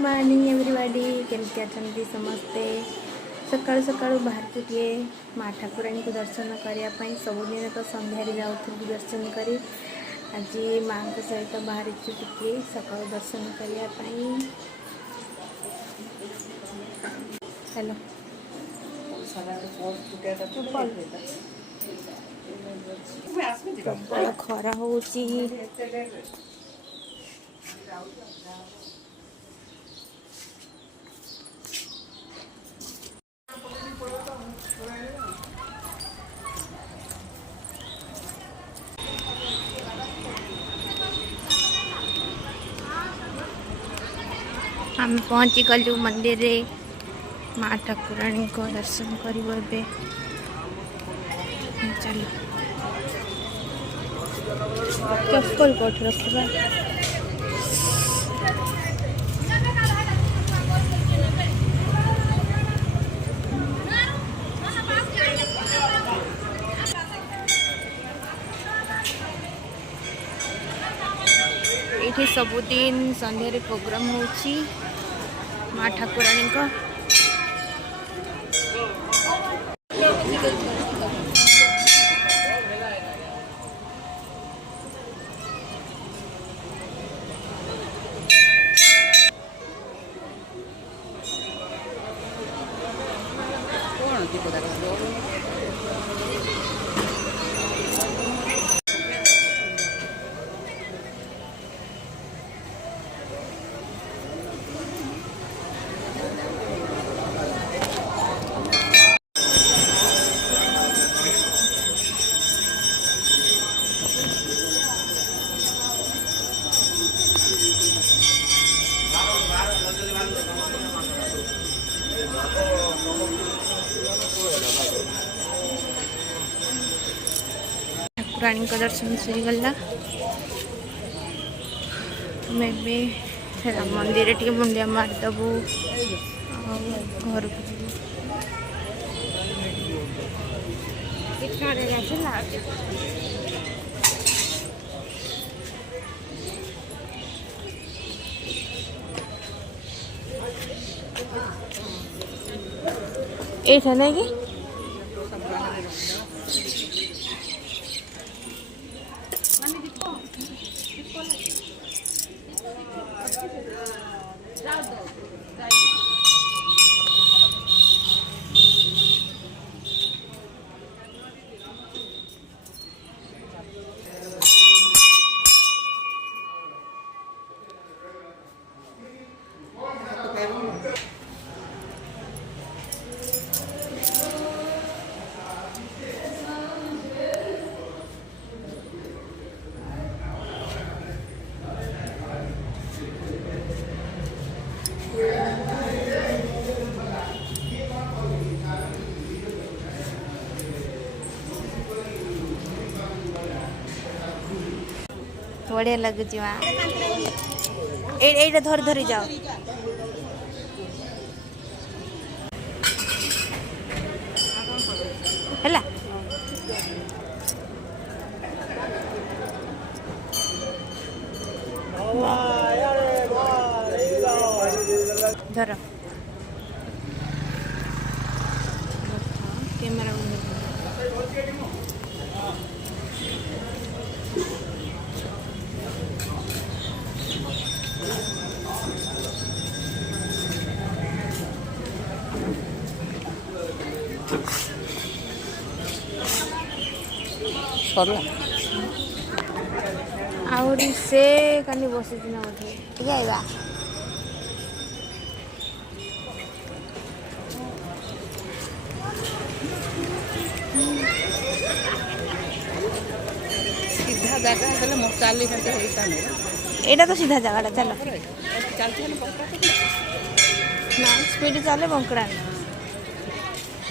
Morning everybody केमती अच्छा समस्ते सकाळु सकाळु बाहर के माँ ठाकुराणी को दर्शन करने सबुदिन तो संध्यारे जाऊँ दर्शन कर आज माँ सहित बाहर टे सकाळु दर्शन करने। हेलो प्रबल खरा हो आम पहुँची गलु मंदिर रे माँ ठाकुराणी को दर्शन करें। चलो चप्पल कोठ रखा ये सबुदिन संध्यारे प्रोग्राम होची माँ ठाकुराणी को। ठाकुराणी का दर्शन सरीगला मैं भी मंदिर टे मुंडिया मारिदेबू घर को ये नहीं कि बढ़िया लगुच एटा धरी धरी जाओ है धर कैमरा आउरी से कानी बसी ना बोधे ठीक है सीधा जगह चाली एटा तो सीधा जगह चलो ना स्पीड चले बंकड़ा